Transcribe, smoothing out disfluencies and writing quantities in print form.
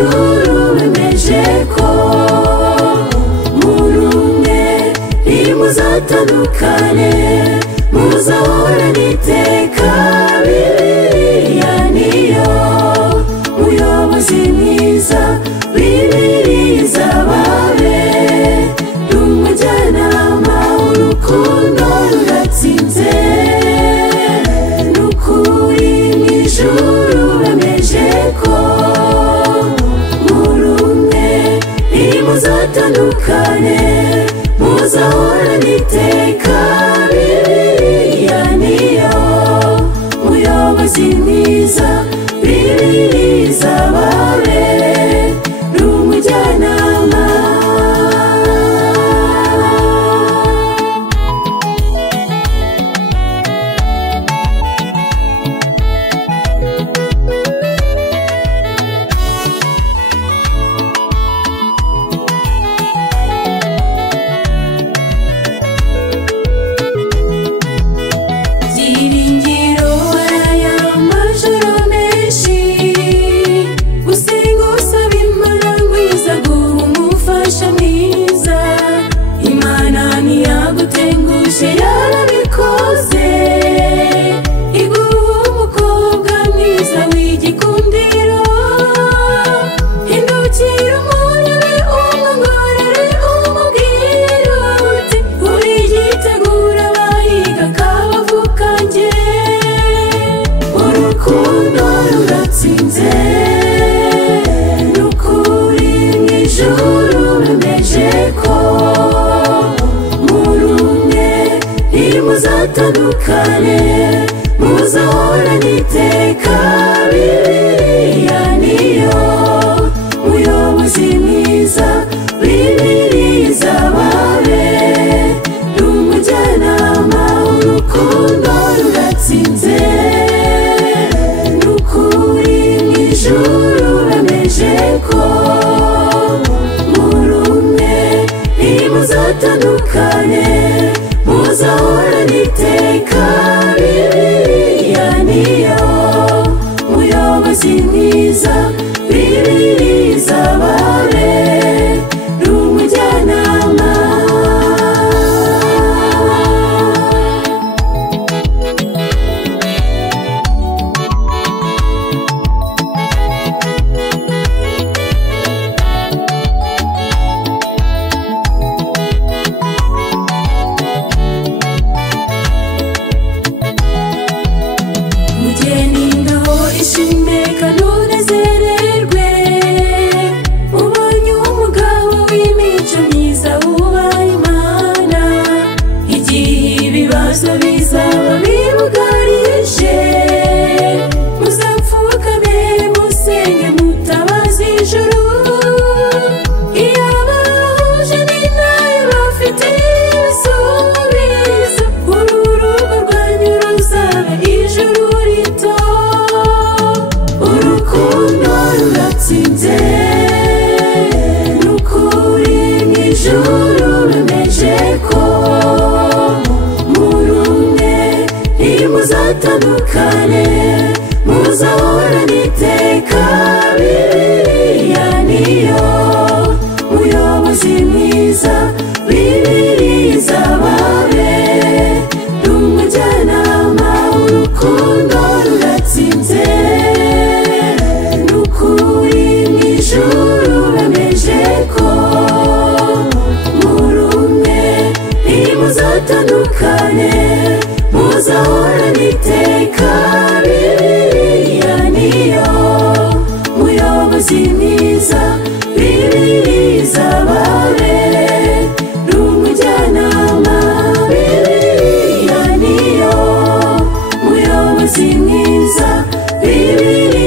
ijuru bemeje ko muri umwe ntimuzatandukane muzahorana iteka. Bibiliya niyo muyobozi mwiza, Bibiliya izababe n'umujyanama w'urukundo ruratsinze. N'ukuri mu ijuru bemeje ko muri umwe ntimuzatandukane muzahorana iteka. Bibiliya niyo muyobozi mwiza, Bibiliya izababe n'umujyanama. Muzatandukane muzahorana iteka. Bibiliya niyo muyobozi mwiza, Bibiliya izababe n'umujyanama w'urukundo ruratsinze. N'ukuri mu ijuru bemeje ko muri umwe ntimuzatandukane muzahorana iteka. Bibiliya niyo muyobozi mwiza, Bibiliya izababe n'umujyanama. N'ukuri mu ijuru bemeje ko muri umwe ntimuzatandukane muzahorana iteka. Bibiliya niyo muyobozi mwiza, Bibiliya izababe n'umujyanama w'urukundo ruratsinze. N'ukuri mu ijuru bemeje ko muri umwe ntimuzatandukane muzahorana iteka. Bibiliya niyo muyobozi mwiza, Bibiliya izababe n'umujyanama. Bibiliya niyo muyobozi mwiza, Bibiliya